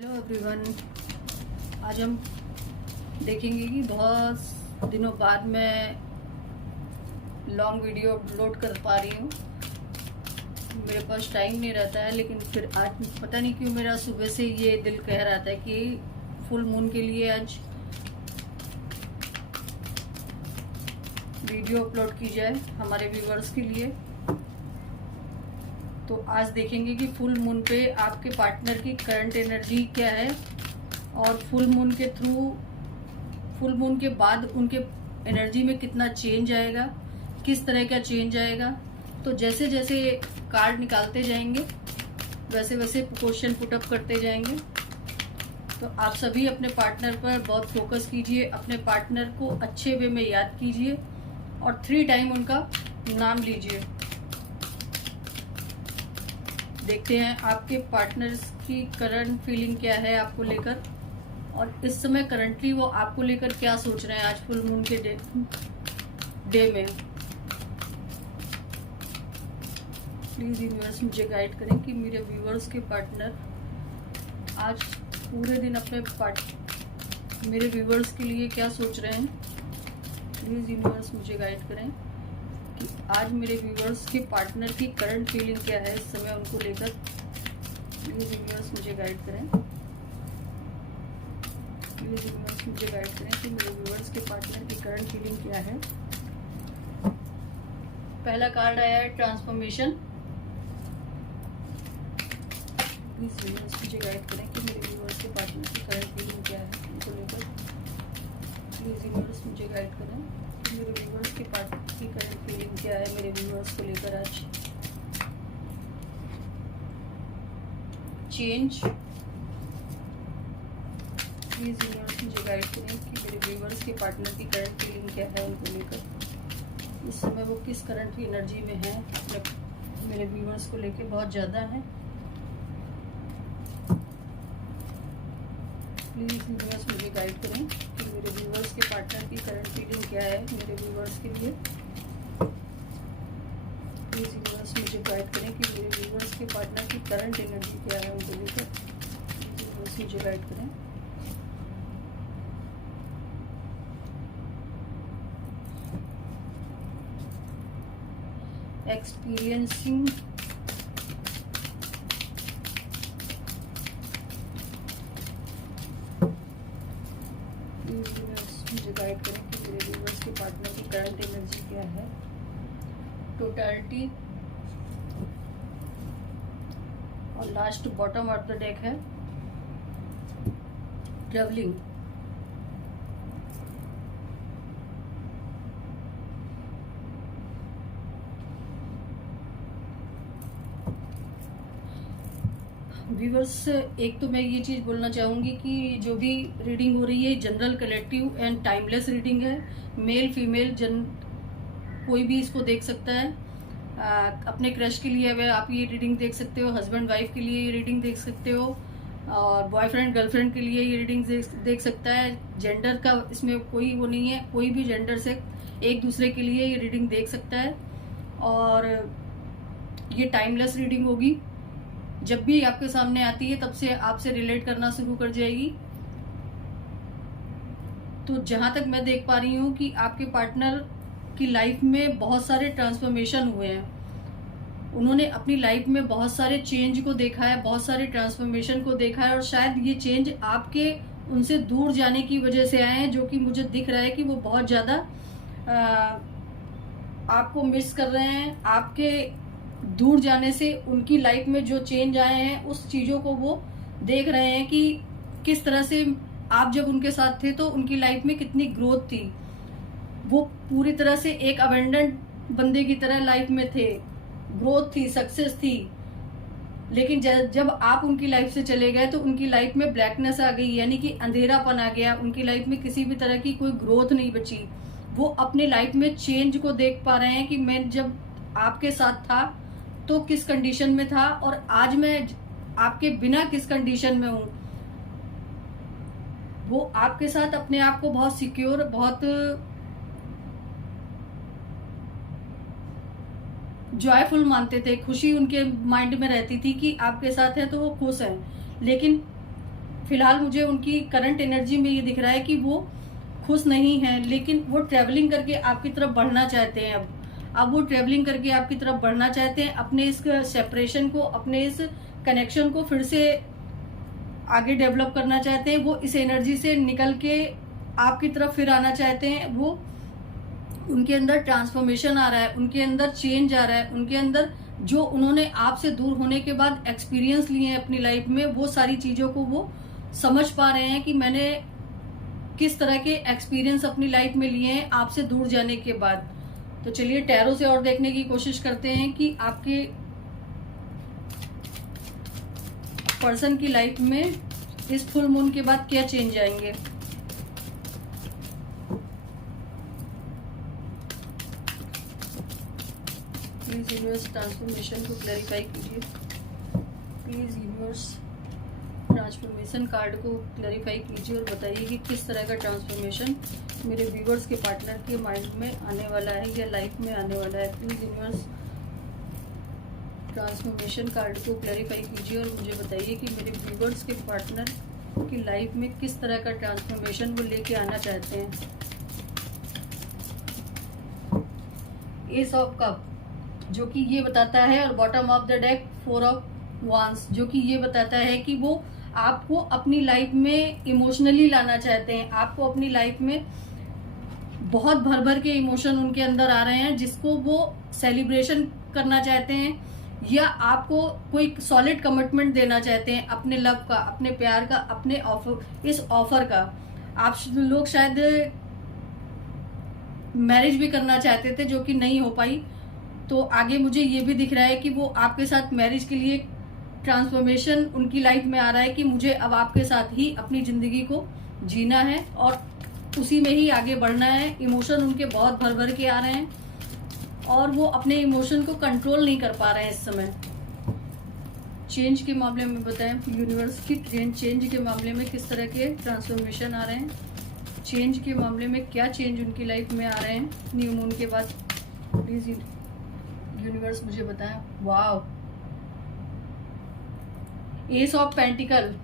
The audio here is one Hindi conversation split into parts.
Hello everyone. आज हम देखेंगे कि बहुत दिनों बाद मैं लॉन्ग वीडियो अपलोड कर पा रही हूँ। मेरे पास टाइम नहीं रहता है, लेकिन फिर आज पता नहीं क्यों मेरा सुबह से ये दिल कह रहा था कि फुल मून के लिए आज वीडियो अपलोड की जाए हमारे व्यूवर्स के लिए। तो आज देखेंगे कि फुल मून पे आपके पार्टनर की करंट एनर्जी क्या है और फुल मून के बाद उनके एनर्जी में कितना चेंज आएगा, किस तरह का चेंज आएगा। तो जैसे जैसे कार्ड निकालते जाएंगे वैसे वैसे क्वेश्चन पुटअप करते जाएंगे। तो आप सभी अपने पार्टनर पर बहुत फोकस कीजिए, अपने पार्टनर को अच्छे वे में याद कीजिए और 3 टाइम उनका नाम लीजिए। देखते हैं आपके पार्टनर्स की करंट फीलिंग क्या है आपको लेकर, और इस समय करंटली वो आपको लेकर क्या सोच रहे हैं आज फुल मून के डे में। प्लीज यूनिवर्स मुझे गाइड करें कि मेरे व्यूअर्स के पार्टनर आज पूरे दिन मेरे व्यूअर्स के लिए क्या सोच रहे हैं। प्लीज यूनिवर्स मुझे गाइड करें कि आज मेरे व्यूअर्स के पार्टनर की करंट फीलिंग क्या है इस समय उनको लेकर। प्लीज यूनिवर्स मुझे गाइड करें। प्लीज यूनिवर्स मुझे गाइड करें कि मेरे व्यूअर्स के पार्टनर की करंट फीलिंग क्या है। पहला कार्ड आया है ट्रांसफॉर्मेशन। प्लीज यूनिवर्स मुझे गाइड करें कि मेरे व्यूअर्स के पार्टनर की करंट फीलिंग क्या है उनको लेकर। प्लीज यूनिवर्स मुझे गाइड करें मेरे व्यूअर्स के पार्टनर की करंट फीलिंग क्या है मेरे व्यूअर्स को लेकर आज। चेंज। प्लीज यूनिवर्स मुझे गाइड करें कि मेरे व्यूअर्स के पार्टनर की करंट फीलिंग क्या है उनको लेकर। इस समय वो किस करंट की एनर्जी में है अपने मेरे व्यूअर्स को लेकर बहुत ज़्यादा है। प्लीज यूनिवर्स मुझे गाइड करें कि मेरे व्यूअर्स के पार्टनर की करंट फीलिंग क्या है मेरे व्यूअर्स के लिए। प्लीज यूनिवर्स मुझे गाइड करें कि मेरे व्यूअर्स के पार्टनर की करंट एनर्जी क्या है उनको लेकर। प्लीज यूनिवर्स मुझे गाइड करें। एक्सपीरियंसिंग। मुझे गाइड करें कि मेरे व्यूअर्स के पार्टनर की करंट एनर्जी क्या है। टोटलिटी। और last bottom of the deck है ट्रेवलिंग। व्यूअर्स, एक तो मैं ये चीज़ बोलना चाहूँगी कि जो भी रीडिंग हो रही है general, collective and timeless reading है। मेल फीमेल कोई भी इसको देख सकता है। अपने क्रश के लिए अगर आप ये रीडिंग देख सकते हो, हस्बैंड वाइफ के लिए ये रीडिंग देख सकते हो, और बॉयफ्रेंड गर्लफ्रेंड के लिए ये रीडिंग देख सकता है। जेंडर का इसमें कोई वो नहीं है, कोई भी जेंडर से एक दूसरे के लिए ये रीडिंग देख सकता है। और ये टाइमलेस रीडिंग होगी, जब भी आपके सामने आती है तब से आपसे रिलेट करना शुरू कर जाएगी। तो जहां तक मैं देख पा रही हूँ कि आपके पार्टनर की लाइफ में बहुत सारे ट्रांसफॉर्मेशन हुए हैं। उन्होंने अपनी लाइफ में बहुत सारे चेंज को देखा है, बहुत सारे ट्रांसफॉर्मेशन को देखा है, और शायद ये चेंज आपके उनसे दूर जाने की वजह से आए हैं, जो कि मुझे दिख रहा है कि वो बहुत ज्यादा आपको मिस कर रहे हैं। आपके दूर जाने से उनकी लाइफ में जो चेंज आए हैं उस चीजों को वो देख रहे हैं कि किस तरह से आप जब उनके साथ थे तो उनकी लाइफ में कितनी ग्रोथ थी। वो पूरी तरह से एक अबेंडेंट बंदे की तरह लाइफ में थे, ग्रोथ थी, सक्सेस थी। लेकिन जब आप उनकी लाइफ से चले गए तो उनकी लाइफ में ब्लैकनेस आ गई, यानी कि अंधेरापन आ गया। उनकी लाइफ में किसी भी तरह की कोई ग्रोथ नहीं बची। वो अपनी लाइफ में चेंज को देख पा रहे हैं कि मैं जब आपके साथ था तो किस कंडीशन में था, और आज मैं आपके बिना किस कंडीशन में हूं। वो आपके साथ अपने आप को बहुत सिक्योर, बहुत जॉयफुल मानते थे। खुशी उनके माइंड में रहती थी कि आपके साथ है तो वो खुश हैं। लेकिन फिलहाल मुझे उनकी करंट एनर्जी में ये दिख रहा है कि वो खुश नहीं है, लेकिन वो ट्रैवलिंग करके आपकी तरफ बढ़ना चाहते हैं। अब वो ट्रैवलिंग करके आपकी तरफ बढ़ना चाहते हैं, अपने इस सेपरेशन को, अपने इस कनेक्शन को फिर से आगे डेवलप करना चाहते हैं। वो इस एनर्जी से निकल के आपकी तरफ फिर आना चाहते हैं। वो उनके अंदर ट्रांसफॉर्मेशन आ रहा है, उनके अंदर चेंज आ रहा है, उनके अंदर जो उन्होंने आपसे दूर होने के बाद एक्सपीरियंस लिए हैं अपनी लाइफ में, वो सारी चीजों को वो समझ पा रहे हैं कि मैंने किस तरह के एक्सपीरियंस अपनी लाइफ में लिए हैं आपसे दूर जाने के बाद। तो चलिए टैरो से और देखने की कोशिश करते हैं कि आपके पर्सन की लाइफ में इस फुल मून के बाद क्या चेंज आएंगे। प्लीज यूनिवर्स ट्रांसफॉर्मेशन को क्लैरिफाई कीजिए। प्लीज यूनिवर्स ट्रांसफॉर्मेशन कार्ड को क्लैरिफाई कीजिए और बताइए कि किस तरह का ट्रांसफॉर्मेशन मेरे व्यूवर्स के पार्टनर के माइंड में आने वाला है या लाइफ में आने वाला है। प्लीज यूनिवर्स ट्रांसफॉर्मेशन कार्ड को क्लैरिफाई कीजिए और मुझे बताइए कि मेरे व्यूवर्स के पार्टनर की लाइफ में किस तरह का ट्रांसफॉर्मेशन वो लेके आना चाहते हैं। एस ऑफ कप जो कि ये बताता है, और bottom of the deck 4 of वांस जो कि ये बताता है कि वो आपको अपनी लाइफ में इमोशनली लाना चाहते हैं। आपको अपनी लाइफ में बहुत भर भर के इमोशन उनके अंदर आ रहे हैं, जिसको वो सेलिब्रेशन करना चाहते हैं, या आपको कोई सॉलिड कमिटमेंट देना चाहते हैं अपने लव का, अपने प्यार का, अपने ऑफर, इस ऑफर का। आप लोग शायद मैरिज भी करना चाहते थे जो कि नहीं हो पाई। तो आगे मुझे ये भी दिख रहा है कि वो आपके साथ मैरिज के लिए ट्रांसफॉर्मेशन उनकी लाइफ में आ रहा है कि मुझे अब आपके साथ ही अपनी जिंदगी को जीना है और उसी में ही आगे बढ़ना है। इमोशन उनके बहुत भर भर के आ रहे हैं और वो अपने इमोशन को कंट्रोल नहीं कर पा रहे हैं इस समय। चेंज के मामले में बताएं यूनिवर्स की चेंज के मामले में किस तरह के ट्रांसफॉर्मेशन आ रहे हैं। चेंज के मामले में क्या चेंज उनकी लाइफ में आ रहे हैं न्यू मून के बाद। प्लीज यूनिवर्स मुझे बताएं। वाव, एस ऑफ पेंटिकल,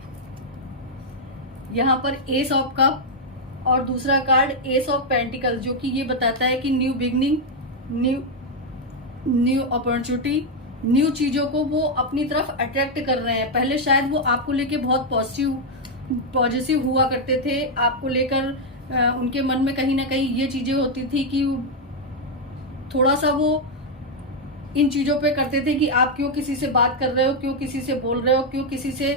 यहाँ पर एस ऑफ कप और दूसरा कार्ड एस ऑफ पेंटिकल जो कि ये बताता है कि new beginning, new opportunity, new चीजों को वो अपनी तरफ अट्रैक्ट कर रहे हैं। पहले शायद वो आपको लेके बहुत पॉजिटिव हुआ करते थे, आपको लेकर उनके मन में कहीं ना कहीं ये चीजें होती थी कि थोड़ा सा वो इन चीजों पे करते थे कि आप क्यों किसी से बात कर रहे हो, क्यों किसी से बोल रहे हो, क्यों किसी से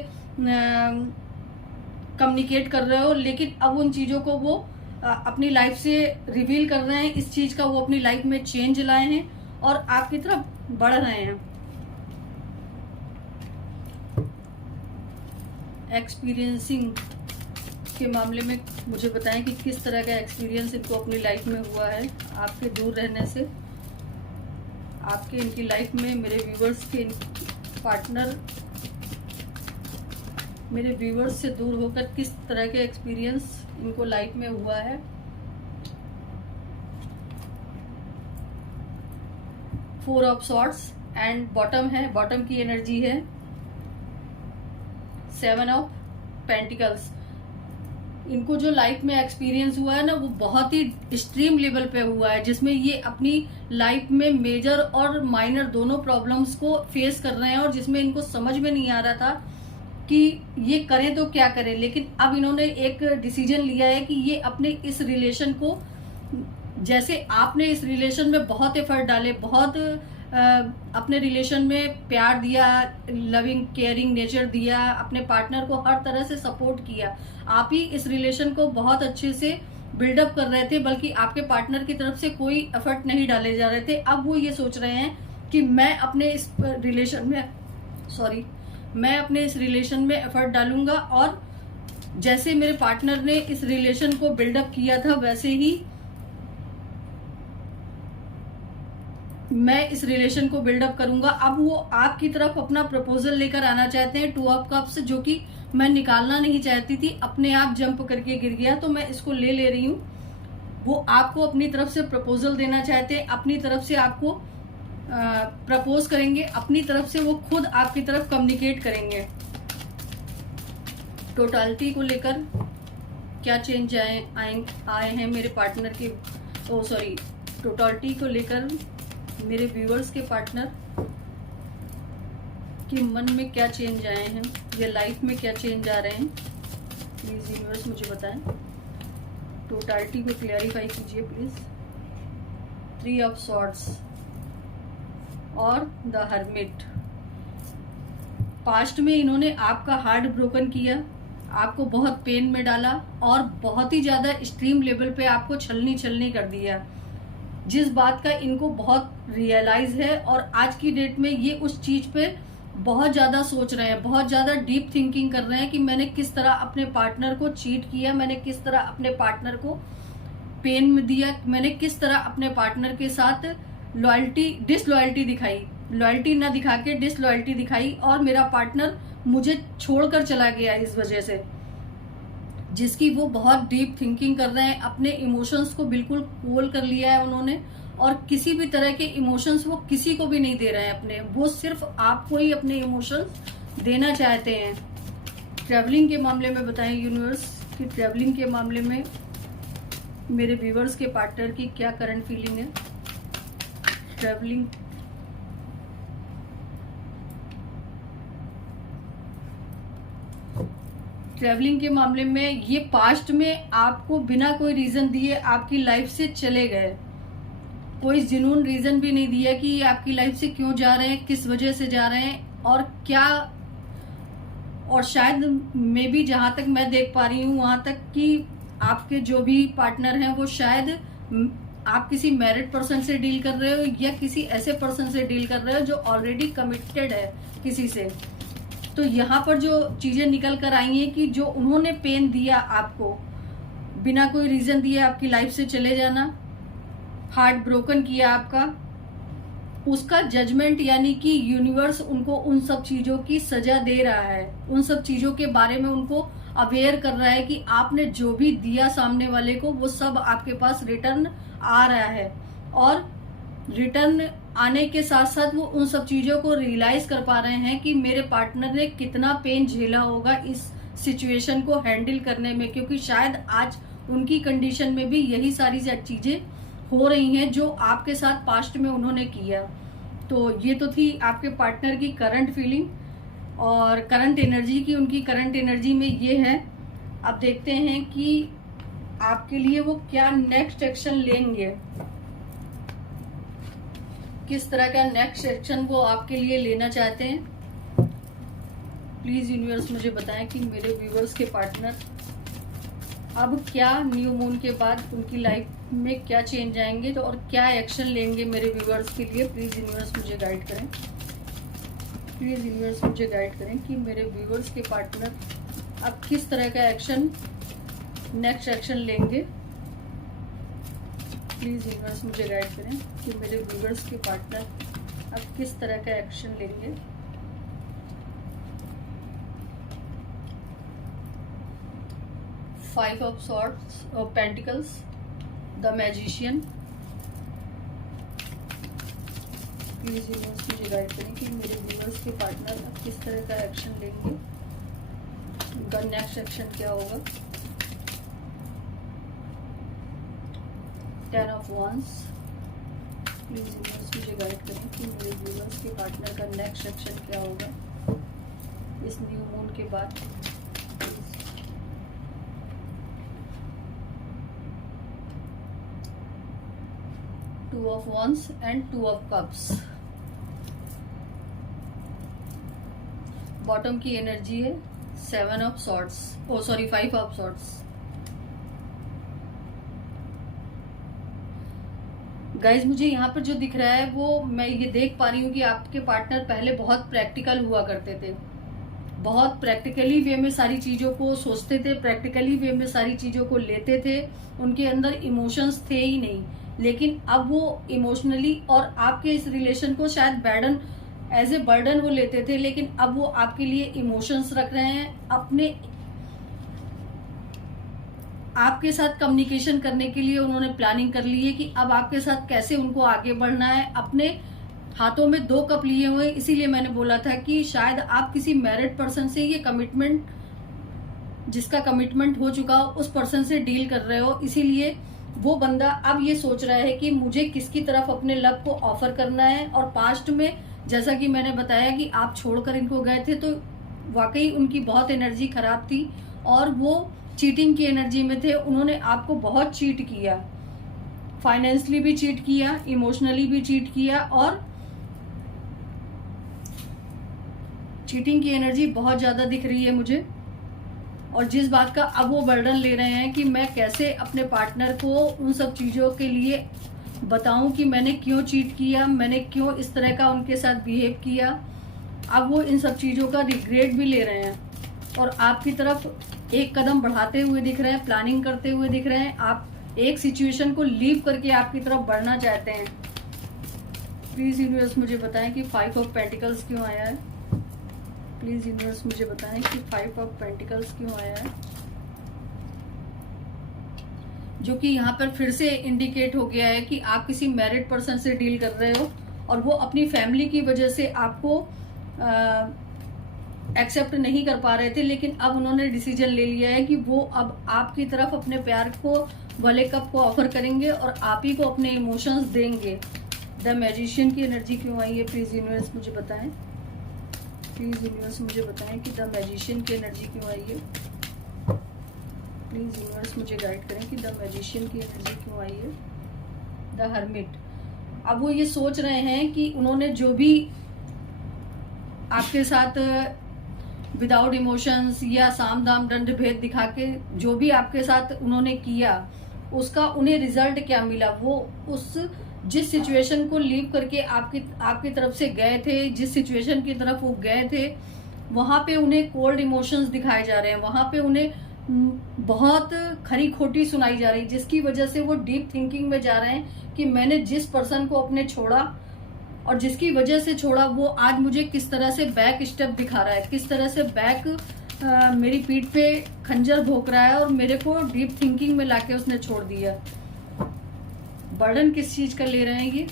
कम्युनिकेट कर रहे हो। लेकिन अब उन चीजों को वो अपनी लाइफ से रिवील कर रहे हैं, इस चीज का वो अपनी लाइफ में चेंज लाए हैं और आपकी तरफ बढ़ रहे हैं। एक्सपीरियंसिंग के मामले में मुझे बताएं कि किस तरह का एक्सपीरियंस इनको अपनी लाइफ में हुआ है आपके दूर रहने से। आपके इनकी लाइफ में मेरे व्यूवर्स के पार्टनर मेरे व्यूवर्स से दूर होकर किस तरह के एक्सपीरियंस इनको लाइफ में हुआ है। Four of swords and bottom है, बॉटम की एनर्जी है 7 ऑफ पेंटिकल्स। इनको जो लाइफ में एक्सपीरियंस हुआ है ना, वो बहुत ही एक्सट्रीम लेवल पे हुआ है, जिसमें ये अपनी लाइफ में मेजर और माइनर दोनों प्रॉब्लम्स को फेस कर रहे हैं और जिसमें इनको समझ में नहीं आ रहा था कि ये करें तो क्या करें। लेकिन अब इन्होंने एक डिसीजन लिया है कि ये अपने इस रिलेशन को, जैसे आपने इस रिलेशन में बहुत एफर्ट डाले, बहुत अपने रिलेशन में प्यार दिया, लविंग केयरिंग नेचर दिया, अपने पार्टनर को हर तरह से सपोर्ट किया, आप ही इस रिलेशन को बहुत अच्छे से बिल्डअप कर रहे थे, बल्कि आपके पार्टनर की तरफ से कोई एफर्ट नहीं डाले जा रहे थे। अब वो ये सोच रहे हैं कि मैं अपने इस रिलेशन में एफर्ट डालूंगा और जैसे मेरे पार्टनर ने इस रिलेशन को बिल्डअप किया था वैसे ही मैं इस रिलेशन को बिल्डअप करूंगा। अब वो आपकी तरफ अपना प्रपोजल लेकर आना चाहते हैं 2 ऑफ कप्स, जो कि मैं निकालना नहीं चाहती थी, अपने आप जंप करके गिर गया तो मैं इसको ले रही हूँ। वो आपको अपनी तरफ से प्रपोजल देना चाहते हैं, अपनी तरफ से आपको प्रपोज करेंगे, अपनी तरफ से वो खुद आपकी तरफ कम्युनिकेट करेंगे। टोटलिटी को लेकर क्या चेंज आए हैं मेरे पार्टनर के, टोटलिटी को लेकर मेरे व्यूअर्स के पार्टनर के मन में क्या चेंज आए हैं या लाइफ में क्या चेंज आ रहे हैं, प्लीज यूनिवर्स मुझे बताएं। टोटलिटी को क्लैरिफाई कीजिए प्लीज। 3 ऑफ सॉर्ड्स और द हर्मिट। पास्ट में इन्होंने आपका हार्ट ब्रोकन किया, आपको बहुत पेन में डाला और बहुत ही ज्यादा एक्सट्रीम लेवल पे आपको छलनी कर दिया, जिस बात का इनको बहुत रियलाइज है। और आज की डेट में ये उस चीज पे बहुत ज्यादा सोच रहे हैं, बहुत ज्यादा डीप थिंकिंग कर रहे हैं कि मैंने किस तरह अपने पार्टनर को चीट किया, मैंने किस तरह अपने पार्टनर को पेन में दिया, मैंने किस तरह अपने पार्टनर के साथ डिसलॉयल्टी दिखाई, लॉयल्टी ना दिखा के डिसलॉयल्टी दिखाई और मेरा पार्टनर मुझे छोड़कर चला गया इस वजह से, जिसकी वो बहुत डीप थिंकिंग कर रहे हैं। अपने इमोशंस को बिल्कुल कूल कर लिया है उन्होंने और किसी भी तरह के इमोशंस वो किसी को भी नहीं दे रहे हैं अपने, वो सिर्फ आपको ही अपने इमोशंस देना चाहते हैं। ट्रैवलिंग के मामले में बताएं यूनिवर्स कि ट्रैवलिंग के मामले में मेरे व्यूअर्स के पार्टनर की क्या करंट फीलिंग है। ट्रैवलिंग के मामले में ये पास्ट में आपको बिना कोई रीजन दिए आपकी लाइफ से चले गए, कोई जुनून रीजन भी नहीं दिया कि आपकी लाइफ से क्यों जा रहे हैं, किस वजह से जा रहे हैं और क्या। और शायद मे भी जहां तक मैं देख पा रही हूं वहां तक कि आपके जो भी पार्टनर हैं वो शायद आप किसी मैरिड पर्सन से डील कर रहे हो या किसी ऐसे पर्सन से डील कर रहे हो जो ऑलरेडी कमिटेड है किसी से। तो यहाँ पर जो चीजें निकल कर आई हैं कि जो उन्होंने पेन दिया आपको, बिना कोई रीजन दिए आपकी लाइफ से चले जाना, हार्ट ब्रोकन किया आपका, उसका जजमेंट यानी कि यूनिवर्स उनको उन सब चीजों की सजा दे रहा है, उन सब चीजों के बारे में उनको अवेयर कर रहा है कि आपने जो भी दिया सामने वाले को वो सब आपके पास रिटर्न आ रहा है। और रिटर्न आने के साथ साथ वो उन सब चीजों को रियलाइज कर पा रहे हैं कि मेरे पार्टनर ने कितना पेन झेला होगा इस सिचुएशन को हैंडल करने में, क्योंकि शायद आज उनकी कंडीशन में भी यही सारी चीजें हो रही हैं जो आपके साथ पास्ट में उन्होंने किया। तो ये तो थी आपके पार्टनर की करंट फीलिंग और करंट एनर्जी की। उनकी करंट एनर्जी में ये है, अब देखते हैं कि आपके लिए वो क्या नेक्स्ट एक्शन लेंगे, किस तरह का नेक्स्ट एक्शन वो आपके लिए लेना चाहते हैं। प्लीज यूनिवर्स मुझे बताएं कि मेरे व्यूअर्स के पार्टनर अब क्या न्यू मून के बाद उनकी लाइफ में क्या चेंज आएंगे तो और क्या एक्शन लेंगे मेरे व्यूअर्स के लिए। प्लीज यूनिवर्स मुझे गाइड करें, प्लीज यूनिवर्स मुझे गाइड करें कि मेरे व्यूअर्स के पार्टनर अब किस तरह का एक्शन नेक्स्ट एक्शन लेंगे। प्लीज यूनिवर्स मुझे गाइड करें कि मेरे व्यूअर्स के पार्टनर अब किस तरह का एक्शन लेंगे। Five of swords of pentacles, the magician. Please universe मुझे गाइड करें कि मेरे व्यूअर्स के पार्टनर अब किस तरह का एक्शन लेंगे, उनका नेक्स्ट एक्शन क्या होगा। 10 ऑफ wands। प्लीज यूनिवर्स मुझे गाइड करें कि मेरे व्यूअर्स के पार्टनर का नेक्स्ट एक्शन क्या होगा इस न्यू मून के बाद। 2 of wands and 2 of cups। Bottom की एनर्जी है 7 of swords, 5 of swords। Guys मुझे यहाँ पर जो दिख रहा है वो मैं ये देख पा रही हूँ कि आपके पार्टनर पहले बहुत प्रैक्टिकल हुआ करते थे, बहुत प्रैक्टिकली वे में सारी चीजों को सोचते थे, प्रैक्टिकली वे में सारी चीजों को लेते थे, उनके अंदर इमोशंस थे ही नहीं। लेकिन अब वो इमोशनली और आपके इस रिलेशन को शायद एज ए बर्डन वो लेते थे, लेकिन अब वो आपके लिए इमोशंस रख रहे हैं, अपने आपके साथ कम्युनिकेशन करने के लिए उन्होंने प्लानिंग कर ली है कि अब आपके साथ कैसे उनको आगे बढ़ना है। अपने हाथों में 2 कप लिए हुए, इसीलिए मैंने बोला था कि शायद आप किसी मैरिड पर्सन से ये कमिटमेंट जिसका कमिटमेंट हो चुका हो उस पर्सन से डील कर रहे हो, इसीलिए वो बंदा अब ये सोच रहा है कि मुझे किसकी तरफ अपने लव को ऑफर करना है। और पास्ट में जैसा कि मैंने बताया कि आप छोड़कर इनको गए थे, तो वाकई उनकी बहुत एनर्जी खराब थी और वो चीटिंग की एनर्जी में थे। उन्होंने आपको बहुत चीट किया, फाइनेंशियली भी चीट किया, इमोशनली भी चीट किया, और चीटिंग की एनर्जी बहुत ज्यादा दिख रही है मुझे। और जिस बात का अब वो बर्डन ले रहे हैं कि मैं कैसे अपने पार्टनर को उन सब चीजों के लिए बताऊं कि मैंने क्यों चीट किया, मैंने क्यों इस तरह का उनके साथ बिहेव किया। अब वो इन सब चीजों का रिग्रेट भी ले रहे हैं और आपकी तरफ एक कदम बढ़ाते हुए दिख रहे हैं, प्लानिंग करते हुए दिख रहे हैं। आप एक सिचुएशन को लीव करके आपकी तरफ बढ़ना चाहते हैं। प्लीज यूनिवर्स मुझे बताएं कि 5 ऑफ पेंटिकल्स क्यों आया है। प्लीज यूनिवर्स मुझे बताएं कि 5 ऑफ पेंटिकल्स क्यों आया है, जो कि यहाँ पर फिर से इंडिकेट हो गया है कि आप किसी मैरिड पर्सन से डील कर रहे हो और वो अपनी फैमिली की वजह से आपको एक्सेप्ट नहीं कर पा रहे थे, लेकिन अब उन्होंने डिसीजन ले लिया है कि वो अब आपकी तरफ अपने प्यार को वाले कप को ऑफर करेंगे और आप ही को अपने इमोशंस देंगे। द मैजिशियन की एनर्जी क्यों आई है, प्लीज यूनिवर्स मुझे बताएं। प्लीज यूनिवर्स मुझे बताएं कि द मैजिशियन की एनर्जी क्यों आई है। प्लीज यूनिवर्स मुझे गाइड करें कि द मैजिशियन की एनर्जी क्यों आई है। The hermit. अब वो ये सोच रहे हैं कि उन्होंने जो भी आपके साथ विदाउट इमोशंस या साम दाम दंड भेद दिखा के जो भी आपके साथ उन्होंने किया, उसका उन्हें रिजल्ट क्या मिला। वो उस जिस सिचुएशन को लीव करके आपकी तरफ से गए थे, जिस सिचुएशन की तरफ वो गए थे, वहां पे उन्हें कोल्ड इमोशंस दिखाए जा रहे हैं, वहां पे उन्हें बहुत खरी खोटी सुनाई जा रही है, जिसकी वजह से वो डीप थिंकिंग में जा रहे हैं कि मैंने जिस पर्सन को अपने छोड़ा और जिसकी वजह से छोड़ा, वो आज मुझे किस तरह से बैक स्टेप दिखा रहा है, किस तरह से मेरी पीठ पे खंजर भोंक रहा है और मेरे को डीप थिंकिंग में लाके उसने छोड़ दिया। बर्डन किस चीज का ले रहे हैं ये,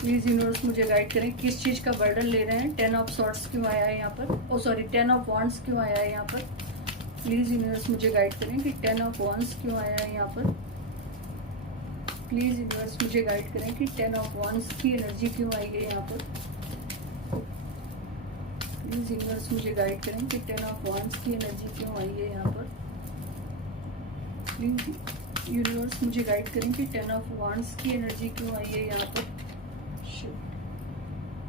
प्लीज यूनिवर्स मुझे गाइड करें, किस चीज का बर्डन ले रहे हैं। 10 ऑफ सॉर्ड्स क्यों आया है यहाँ पर, ओ सॉरी 10 ऑफ वॉन्ड्स क्यों आया है यहाँ पर। प्लीज यूनिवर्स मुझे गाइड करें कि 10 ऑफ वॉन्ड्स क्यों आया है यहाँ पर। प्लीज यूनिवर्स मुझे गाइड करें कि 10 ऑफ वॉन्ड्स की एनर्जी क्यों आई है यहाँ पर। प्लीज यूनिवर्स मुझे गाइड करें कि 10 ऑफ वॉन्ड्स की एनर्जी क्यों आई है यहाँ पर। प्लीज यूनिवर्स मुझे गाइड करें कि 10 ऑफ वॉन्ड्स की एनर्जी क्यों आई है यहाँ पर।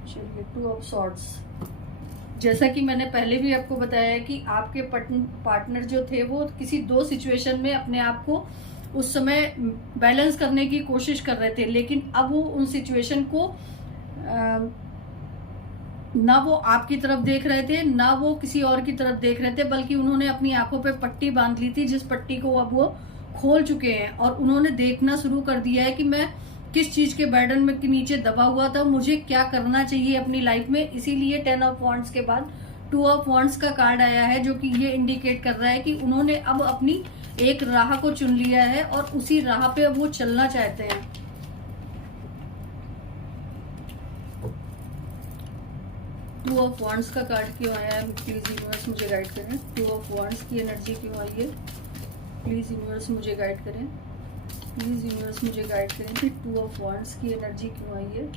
चलिए 2 ऑफ सॉर्ड्स। जैसा कि मैंने पहले भी आपको बताया है कि आपके पार्टनर जो थे वो किसी 2 सिचुएशन में अपने आप को उस समय बैलेंस करने की कोशिश कर रहे थे, लेकिन अब वो उन सिचुएशन को ना वो आपकी तरफ देख रहे थे, ना वो किसी और की तरफ देख रहे थे, बल्कि उन्होंने अपनी आंखों पे पट्टी बांध ली थी, जिस पट्टी को अब वो खोल चुके हैं और उन्होंने देखना शुरू कर दिया है कि मैं किस चीज के बर्डन में के नीचे दबा हुआ था, मुझे क्या करना चाहिए अपनी लाइफ में। इसीलिए 10 ऑफ वॉन्ड्स के बाद 2 ऑफ वॉन्ड्स का कार्ड आया है, जो कि ये इंडिकेट कर रहा है कि उन्होंने अब अपनी एक राह को चुन लिया है और उसी राह पे अब वो चलना चाहते हैं। टू ऑफ वॉन्ड्स का कार्ड क्यों आया है, प्लीज यूनिवर्स मुझे गाइड करें। 2 ऑफ वॉन्ड्स की एनर्जी क्यों आई है, प्लीज यूनिवर्स मुझे गाइड करें। प्लीज यूनिवर्स मुझे गाइड करें कि 2 ऑफ वॉन्ड्स की एनर्जी क्यों आई है।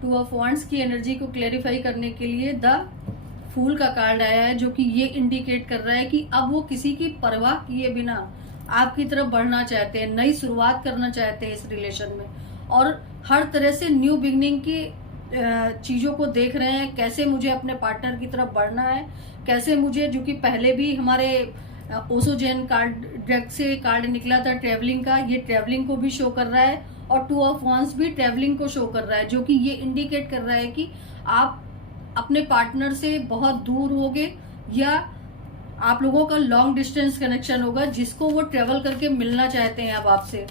2 ऑफ वॉन्ड्स की एनर्जी को क्लैरिफाई करने के लिए द फूल का कार्ड आया है, जो कि ये इंडिकेट कर रहा है कि अब वो किसी की परवाह किए बिना आपकी तरफ बढ़ना चाहते हैं, नई शुरुआत करना चाहते हैं इस रिलेशन में और हर तरह से न्यू बिगनिंग की चीजों को देख रहे हैं। कैसे मुझे अपने पार्टनर की तरफ बढ़ना है, कैसे मुझे, जो कि पहले भी हमारे ओशो जैन कार्ड डेक से कार्ड निकला था ट्रैवलिंग का, ये ट्रैवलिंग को भी शो कर रहा है और 2 ऑफ वॉन्ड्स भी ट्रैवलिंग को शो कर रहा है, जो कि ये इंडिकेट कर रहा है कि आप अपने पार्टनर से बहुत दूर होगे या आप लोगों का लॉन्ग डिस्टेंस कनेक्शन होगा, जिसको वो ट्रेवल करके मिलना चाहते हैं अब आपसे।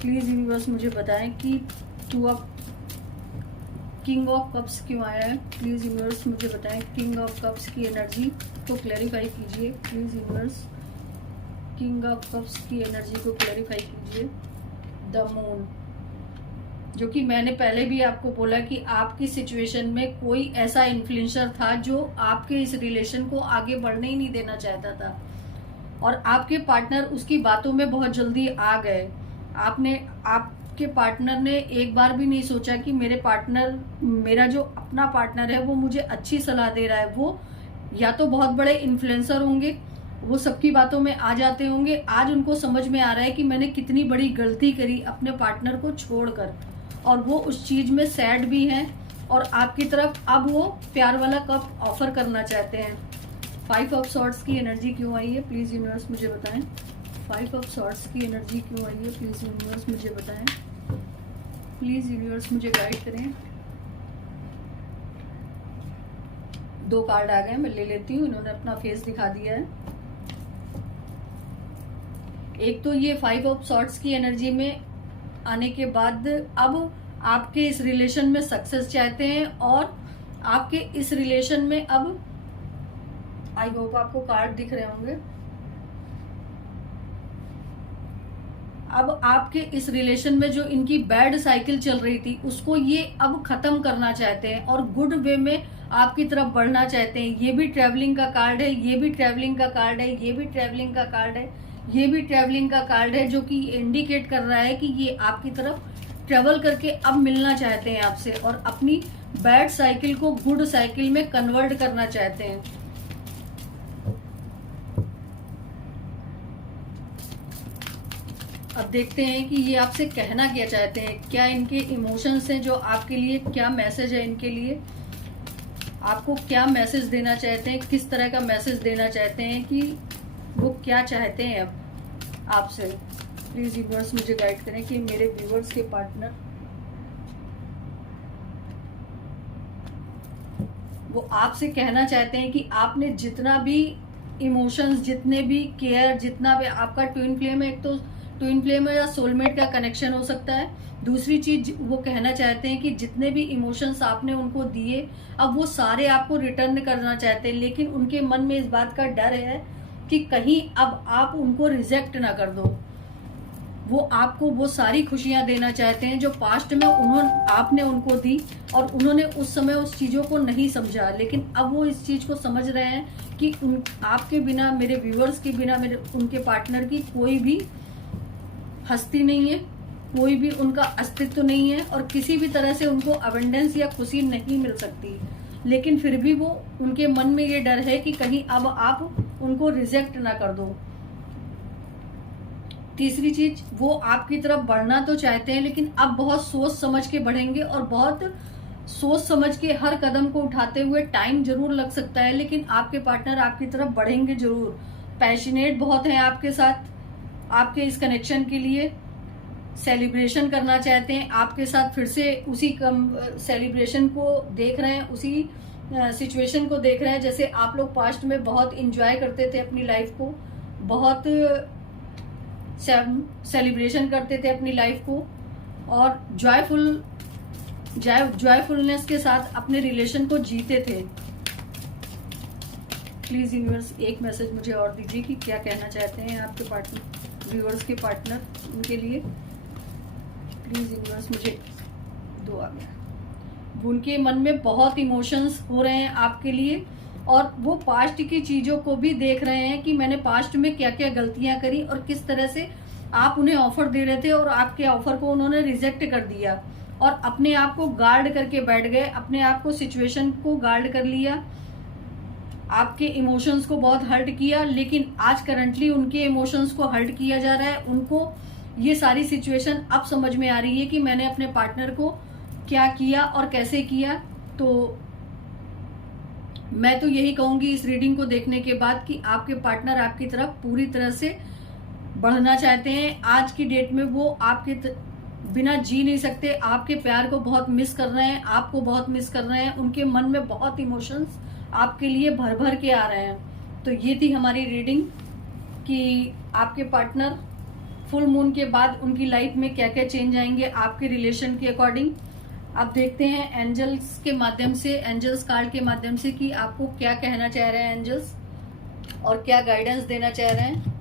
प्लीज यूनिवर्स मुझे बताएं कि 2 ऑफ किंग ऑफ कप्स क्यों आया है। प्लीज यूनिवर्स मुझे बताएं किंग ऑफ कप्स की एनर्जी को क्लैरिफाई कीजिए। Please universe king of cups की एनर्जी को क्लैरिफाई कीजिए। द मून, जो कि मैंने पहले भी आपको बोला कि आपकी सिचुएशन में कोई ऐसा इन्फ्लुएंसर था जो आपके इस रिलेशन को आगे बढ़ने ही नहीं देना चाहता था, और आपके पार्टनर उसकी बातों में बहुत जल्दी आ गए। आपके पार्टनर ने एक बार भी नहीं सोचा कि मेरा जो अपना पार्टनर है वो मुझे अच्छी सलाह दे रहा है। वो या तो बहुत बड़े इन्फ्लुएंसर होंगे, वो सबकी बातों में आ जाते होंगे। आज उनको समझ में आ रहा है कि मैंने कितनी बड़ी गलती करी अपने पार्टनर को छोड़कर, और वो उस चीज में सैड भी हैं और आपकी तरफ अब वो प्यार वाला कप ऑफर करना चाहते हैं। 5 ऑफ सॉर्ड्स की एनर्जी क्यों आई है, प्लीज यूनिवर्स मुझे बताएं। 5 ऑफ सॉर्ड्स की एनर्जी क्यों आई है, प्लीज यूनिवर्स मुझे बताएं। प्लीज यूनिवर्स मुझे गाइड करें। 2 कार्ड आ गए, मैं ले लेती हूँ। इन्होंने अपना फेस दिखा दिया है। एक तो ये 5 ऑफ सॉर्ड्स की एनर्जी में आने के बाद अब आपके इस रिलेशन में सक्सेस चाहते हैं, और आपके इस रिलेशन में अब आई होप आपको कार्ड दिख रहे होंगे। अब आपके इस रिलेशन में जो इनकी बैड साइकिल चल रही थी उसको ये अब खत्म करना चाहते हैं और गुड वे में आपकी तरफ बढ़ना चाहते हैं। ये भी ट्रैवलिंग का कार्ड है, ये भी ट्रैवलिंग का कार्ड है, ये भी ट्रैवलिंग का कार्ड है, ये भी ट्रैवलिंग का कार्ड है, जो कि इंडिकेट कर रहा है कि ये आपकी तरफ ट्रेवल करके अब मिलना चाहते हैं आपसे और अपनी बैड साइकिल को गुड साइकिल में कन्वर्ट करना चाहते हैं। अब देखते हैं कि ये आपसे कहना क्या चाहते हैं, क्या इनके इमोशंस हैं जो आपके लिए, क्या मैसेज है इनके लिए, आपको क्या मैसेज देना चाहते हैं, किस तरह का मैसेज देना चाहते हैं, कि वो क्या चाहते हैं अब आपसे। प्लीज व्यूअर्स मुझे गाइड करें कि मेरे व्यूअर्स के पार्टनर वो आपसे कहना चाहते हैं कि आपने जितना भी इमोशंस, जितने भी केयर, जितना भी आपका ट्विन फ्लेम है, एक तो ट्विन फ्लेम या सोलमेट का कनेक्शन हो सकता है। दूसरी चीज वो कहना चाहते हैं कि जितने भी इमोशंस आपने उनको दिए अब वो सारे आपको रिटर्न करना चाहते हैं, लेकिन उनके मन में इस बात का डर है कि कहीं अब आप उनको रिजेक्ट ना कर दो। वो आपको वो सारी खुशियां देना चाहते हैं जो पास्ट में आपने उनको दी और उन्होंने उस समय उस चीजों को नहीं समझा, लेकिन अब वो इस चीज को समझ रहे हैं कि आपके बिना, मेरे व्यूअर्स के बिना, उनके पार्टनर की कोई भी हस्ती नहीं है, कोई भी उनका अस्तित्व नहीं है और किसी भी तरह से उनको अबंडेंस या खुशी नहीं मिल सकती। लेकिन फिर भी वो, उनके मन में ये डर है कि कहीं अब आप उनको रिजेक्ट ना कर दो। तीसरी चीज, वो आपकी तरफ बढ़ना तो चाहते हैं लेकिन अब बहुत सोच समझ के बढ़ेंगे और बहुत सोच समझ के हर कदम को उठाते हुए। टाइम जरूर लग सकता है लेकिन आपके पार्टनर आपकी तरफ बढ़ेंगे जरूर। पैशनेट बहुत हैं आपके साथ, आपके इस कनेक्शन के लिए सेलिब्रेशन करना चाहते हैं आपके साथ। फिर से उसी सेलिब्रेशन को देख रहे हैं, उसी सिचुएशन को देख रहे हैं जैसे आप लोग पास्ट में बहुत इंजॉय करते थे अपनी लाइफ को, बहुत सेलिब्रेशन करते थे अपनी लाइफ को और जॉयफुलनेस के साथ अपने रिलेशन को जीते थे। प्लीज यूनिवर्स एक मैसेज मुझे और दीजिए कि क्या कहना चाहते हैं आपके पार्टनर, व्यूअर्स के पार्टनर, उनके लिए। प्लीज यूनिवर्स मुझे 2 आ गया। उनके मन में बहुत इमोशंस हो रहे हैं आपके लिए और वो पास्ट की चीजों को भी देख रहे हैं कि मैंने पास्ट में क्या क्या गलतियां करी और किस तरह से आप उन्हें ऑफर दे रहे थे और आपके ऑफर को उन्होंने रिजेक्ट कर दिया और अपने आप को गार्ड करके बैठ गए, अपने आप को, सिचुएशन को गार्ड कर लिया, आपके इमोशंस को बहुत हर्ट किया। लेकिन आज करंटली उनके इमोशंस को हर्ट किया जा रहा है। उनको ये सारी सिचुएशन अब समझ में आ रही है कि मैंने अपने पार्टनर को क्या किया और कैसे किया। तो मैं तो यही कहूंगी इस रीडिंग को देखने के बाद कि आपके पार्टनर आपकी तरफ पूरी तरह से बढ़ना चाहते हैं। आज की डेट में वो आपके बिना जी नहीं सकते, आपके प्यार को बहुत मिस कर रहे हैं, आपको बहुत मिस कर रहे हैं। उनके मन में बहुत इमोशंस आपके लिए भर भर के आ रहे हैं। तो ये थी हमारी रीडिंग कि आपके पार्टनर फुल मून के बाद उनकी लाइफ में क्या क्या चेंज आएंगे आपके रिलेशन के अकॉर्डिंग। अब देखते हैं एंजल्स के माध्यम से, एंजल्स कार्ड के माध्यम से कि आपको क्या कहना चाह रहे हैं एंजल्स और क्या गाइडेंस देना चाह रहे हैं।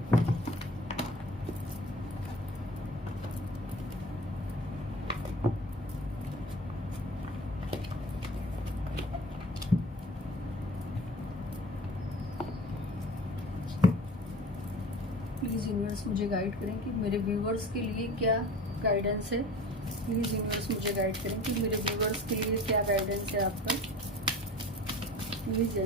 प्लीज़ यूनिवर्स मुझे गाइड करें कि मेरे व्यूवर्स के लिए क्या गाइडेंस है। प्लीज़ यूनिवर्स मुझे गाइड करें कि मेरे व्यूवर्स के लिए क्या गाइडेंस है आपका। प्लीज़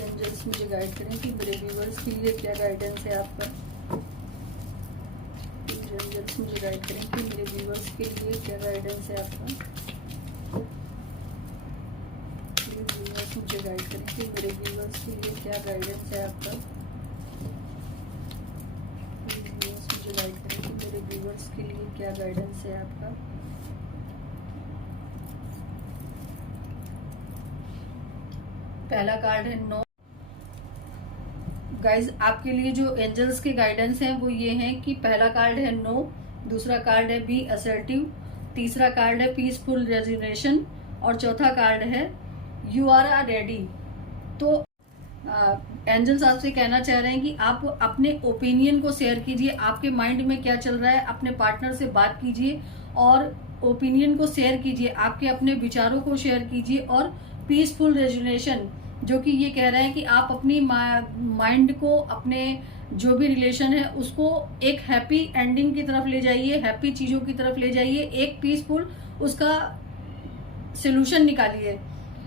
एंजल्स मुझे गाइड करें कि मेरे व्यूवर्स के लिए क्या गाइडेंस है आपका। प्लीज़ एंजल्स मुझे गाइड करें कि मेरे व्यूवर्स के लिए क्या गाइडेंस है आपका। प्लीज़ यूनिवर्स मुझे गाइड करें कि मेरे व्यूवर्स के लिए क्या गाइडेंस है आपका। प्लीज़ यूनिवर्स मुझे गाइड करें कि मेरे व्यूवर्स के लिए क्या गाइडेंस है आपका। पहला कार्ड है नो। गाइज आपके लिए जो एंजल्स के गाइडेंस हैं वो ये हैं कि पहला कार्ड है नो, दूसरा कार्ड है बी असर्टिव, तीसरा कार्ड है पीसफुल रेजिग्नेशन और चौथा कार्ड है यू आर रेडी। तो एंजल्स आपसे कहना चाह रहे हैं कि आप अपने ओपिनियन को शेयर कीजिए, आपके माइंड में क्या चल रहा है, अपने पार्टनर से बात कीजिए और ओपिनियन को शेयर कीजिए, आपके अपने विचारों को शेयर कीजिए। और पीसफुल रेजुलेशन जो कि ये कह रहे हैं कि आप अपनी माइंड को, अपने जो भी रिलेशन है उसको एक हैप्पी एंडिंग की तरफ ले जाइए, हैप्पी चीजों की तरफ ले जाइए, एक पीसफुल उसका सोल्यूशन निकालिए।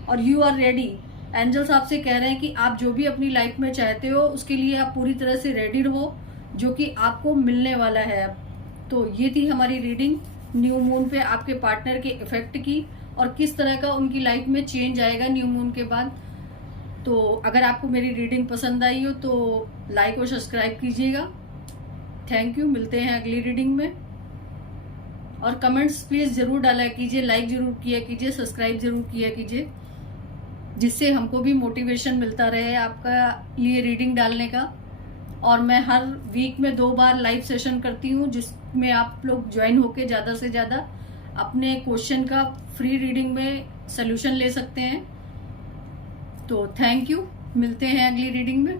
और यू आर रेडी, एंजल्स आपसे कह रहे हैं कि आप जो भी अपनी लाइफ में चाहते हो उसके लिए आप पूरी तरह से रेडी रहो, जो कि आपको मिलने वाला है अब। तो ये थी हमारी रीडिंग न्यू मून पे आपके पार्टनर के इफेक्ट की और किस तरह का उनकी लाइफ में चेंज आएगा न्यू मून के बाद। तो अगर आपको मेरी रीडिंग पसंद आई हो तो लाइक और सब्सक्राइब कीजिएगा। थैंक यू, मिलते हैं अगली रीडिंग में। और कमेंट्स प्लीज जरूर डाला कीजिए, लाइक जरूर किया कीजिए, सब्सक्राइब जरूर किया कीजिए, जिससे हमको भी मोटिवेशन मिलता रहे आपका लिए रीडिंग डालने का। और मैं हर वीक में 2 बार लाइव सेशन करती हूँ, जिसमें आप लोग ज्वाइन होके ज़्यादा से ज़्यादा अपने क्वेश्चन का फ्री रीडिंग में सोल्यूशन ले सकते हैं। तो थैंक यू, मिलते हैं अगली रीडिंग में।